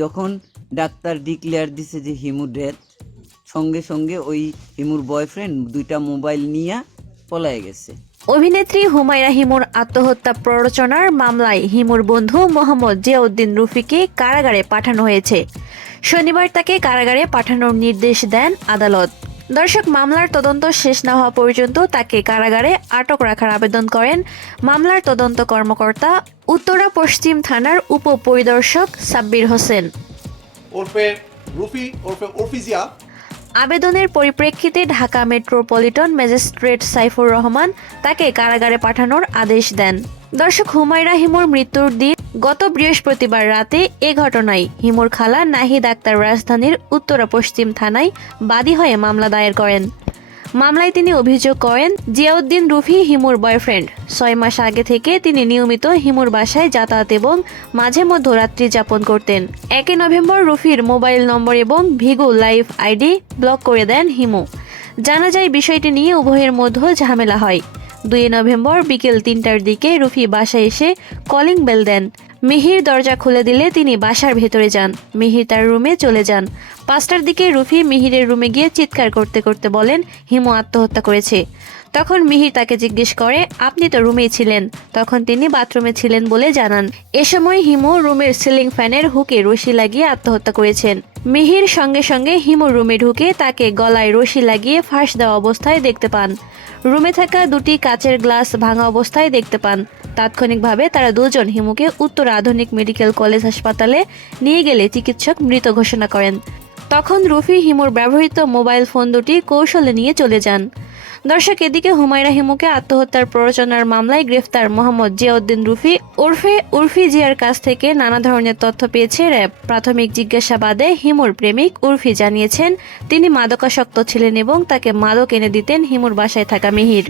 যখন doctor declare দিছে যে হিমু ডেথ, সঙ্গে সঙ্গে ওই হিমুর বয়ফ্রেন্ড 2টা মোবাইল নিয়ে পলায়ে গেছে। অভিনেত্রী হুমায়রা হিমুর আত্মহত্যা প্ররোচনার মামলায় হিমুর বন্ধু মোহাম্মদ জিয়াউদ্দিন রুফিকে কারাগারে পাঠানো হয়েছে। শনিবার তাকে কারাগারে পাঠানোর নির্দেশ দেন আদালত। দর্শক, মামলার তদন্ত শেষ না হওয়া পর্যন্ত তাকে কারাগারে আটক রাখার আবেদন করেন মামলার তদন্ত কর্মকর্তা উত্তরা পশ্চিম থানার উপপরিদর্শক সাব্বির হোসেন। ওরফে রুফি ওরফে ওরফিজিয়া। আবেদনের পরিপ্রেক্ষিতে ঢাকা মেট্রোপলিটন ম্যাজিস্ট্রেট সাইফুর রহমান তাকে কারাগারে পাঠানোর আদেশ দেন। দর্শক, হুমায়রা হিমুর মৃত্যুর দিন গত বৃহস্পতিবার রাতে এ ঘটনায় হিমুর খালা নাহিদ আক্তার রাজধানীর উত্তরা পশ্চিম থানায় বাদী হয়ে মামলা দায়ের করেন। মামলায় তিনি অভিযোগ করেন, জিয়াউদ্দিন রুফি হিমুর বয়ফ্রেন্ড। 6 মাস আগে থেকে তিনি নিয়মিত হিমুর বাসায় যাতায়াত এবং মাঝে মধ্যে রাত্রি যাপন করতেন। 1 নভেম্বর রুফির মোবাইল নম্বর এবং ভিগো লাইভ আইডি ব্লক করে দেন হিমু। জানা যায় বিষয়টি নিয়ে উভয়ের মধ্যে ঝামেলা হয়। 2 নভেম্বর বিকেল 3টার দিকে রুফি বাসায় এসে কলিং বেল দেন। মিহির দরজা খুলে দিলে তিনি বাসার ভেতরে যান। মিহির তার রুমে চলে যান। 5টার দিকে রুফি মিহিরের রুমে গিয়ে চিৎকার করতে করতে বলেন হিমু আত্মহত্যা করেছে। তখন মিহির তাকে জিজ্ঞেস করে, আপনি তো রুমেই ছিলেন। তখন তিনি বাথরুমে ছিলেন বলে জানান। এ সময় হিমু রুমের সিলিং ফ্যানের হুকে রশি লাগিয়ে আত্মহত্যা করেছেন। মিহির সঙ্গে সঙ্গে হিমুর রুমে ঢুকে তাকে গলায় রশি লাগিয়ে ফাঁস দেওয়া অবস্থায় দেখতে পান। রুমে থাকা 2টি কাচের গ্লাস ভাঙা অবস্থায় দেখতে পান। তাৎক্ষণিকভাবে তারা দুজন হিমুকে উত্তর আধুনিক মেডিকেল কলেজ হাসপাতালে নিয়ে গেলে চিকিৎসক মৃত ঘোষণা করেন। তখন রুফি হিমুর ব্যবহৃত মোবাইল ফোন 2টি কৌশলে নিয়ে চলে যান। দর্শক, এদিকে হুমায়রা হিমুকে আত্মহত্যার প্ররোচনার মামলায় গ্রেফতার মোহাম্মদ জিয়াউদ্দিন রুফি ওরফে উর্ফি জিয়ার কাছ থেকে নানা ধরনের তথ্য পেয়েছে র্যাব। প্রাথমিক জিজ্ঞাসাবাদে হিমুর প্রেমিক উর্ফি জানিয়েছেন তিনি মাদকাসক্ত ছিলেন এবং তাকে মাদক এনে দিতেন হিমুর বাসায় থাকা মিহির।